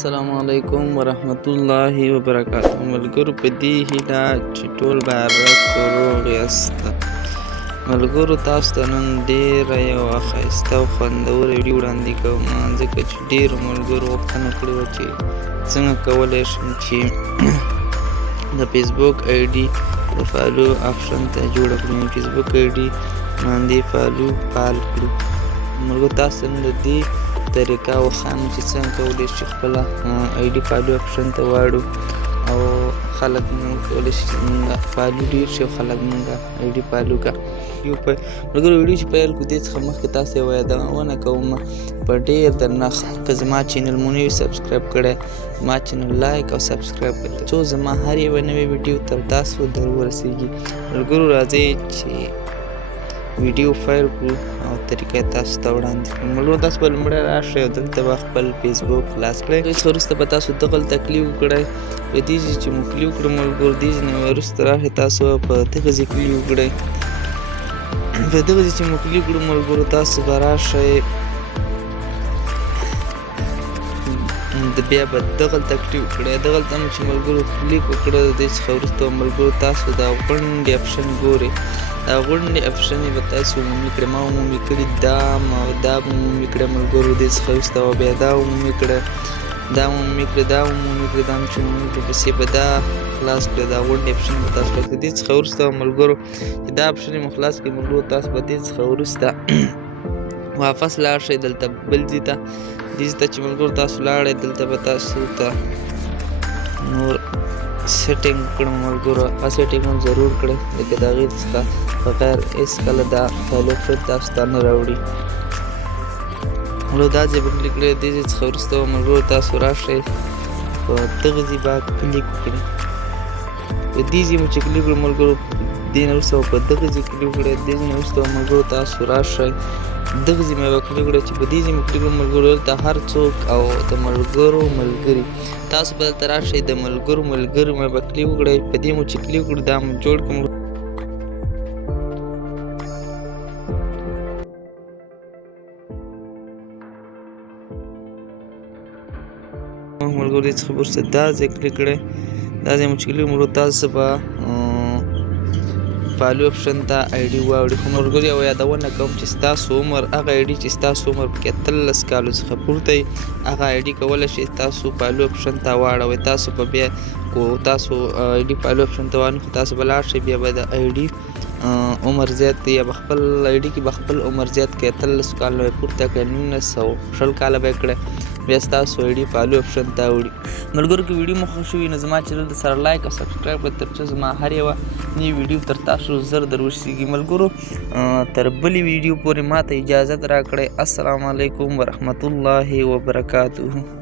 السلام علیکم ورحمت الله وبرکاته. ملګرو په دې هیله چې ټول به روغ یاست. ملګرو تاسو ته نن ډېره یوه ښایسته او خوندوره ویډیو وړاندې کوم، ځکه چې ډېرو ملګرو غوښتنه کړې وه چې څنګه کولی شم چې د فېسبوک ایډي د فالو افشن ته جوړه کړو، فېسبوک ایډي باندې فالو فعال کړو. ملګرو تاسو نن د دې طریقه وښیم چې څنګه کولی شي خپله ایډي فالو افشن ته واړو او خلک مو کولی شي فالو ډېر شي او خلک مونږ ایډي فالو کا. ملګرو ویډیو چې پیل کړو دې څخه مخکې تاسو یوه یادونه کوم په ډېر درنښت که زما چینل مو نه وي سبسکرایب کړی، زما چینل لایک او سبسکرایب کړئ څو زما هر یوه نوې ویډیو تر تاسو در ورسیږي. ملګرو راځئ چې ویډیو پیل کړو او طریقه تاسو ته وړاندې کړم. ملګرو تاسو به لومړی راشئ او دلته به خپل فېسبوک خلاص کړئ. هغې څخه وروسته به تاسو دغلته کلیک وکړئ. په دې ځای چې مو کلیک وکړو ملګرو دې ځای نه وروسته راشئ تاسو په دغه ځای کلیک وکړئ. په دغه ځای چې مو کلیک کړو ملګرو تاسو به راشئ بیا به دغلته کلیک وکړئ. دغلته مو چې ملګرو کلیک وکړه د دې څخه وروسته ملګرو تاسو دا غونډې افشن ګورئ. دا غونډې افشنې به تاسو عمومي کړئ. ما عمومي کړي دا به عمومي کړئ ملګرو. دې څخه وروسته به بیا دا عمومي کړئ، دا عمومي کړئ، دا عمومي کړئ، دا چې عمومي کړئ پسې به دا خلاص کړئ. دا غونډې افشن به تاسو خلاص کړئ. دې څخه وروسته ملګرو چې دا افشنې مو خلاص کړئ ملګرو تاسو به دې څخه وروسته واپس لاړ شئ دلته بل ځای ته. دې ځای ته چې ملګرو تاسو لاړئ دلته به تاسو ته نور سیټینګ وکړم ملګرو. هغه سیټینګ هم ضرور کړئ لکه د هغې څخه بغیر هېڅکله دا فالو افشن تاسو ته نه راوړي. نو دا ځای به کلیک کړئ. دې ځای څخه وروسته ملګرو تاسو راشئ په دغه ځای به کلیک وکړئ. په دې ځای مو چې کلیک کړو ملګرو دې نه وروسته په دغه ځای کلیک وکړئ. دې ځای نه وروسته ملګرو تاسو راشئ دغه ځای مې به کلیک کړئ چې په دې ځای مې کلیک کړو ملګرو دلته هر څوک او د ملګرو ملګري تاسو به دلته راشئ د ملګرو ملګري مې به کلیک وکړئ. په دې مو چې کلیک وکړو دا مو جوړ کړم ملګرو. دې څخه وروسته دا ځای کلیک کړئ. دا ځای مو چې کلیک ملګرو تاسو به فالو افشن ته ایډي واوړي. خو ملګرو یوه یادونه کوم چې ستاسو عمر هغه ایډي چې ستاسو عمر پکې 13 کالو څخه پورته وي هغه ایډي کولی شئ تاسو فالو افشن ته واړوئ. تاسو به بیا کو تاسو ایډي فالو افشن ته وانخلئ تاسو به لاړ شئ بیا به د ایډي عمر زیات دی یا به خپل ایډي کې به خپل عمر زیات کړئ 13 کال نه پورته کړئ 1920 کاله به یې کړئ بیا ستاسو ایډي فالو افشن ته وړي. ملګرو که ویډیو مو خوښ وي نو زما چینل د سره لایک او سبسکرایب کړئ تر څو زما هر یوه نوې ویډیو تر تاسو زر در ورسیږي. ملګرو تر بلې ویډیو پورې ما ته اجازت راکړئ. السلام علیکم ورحمت الله وبرکاته.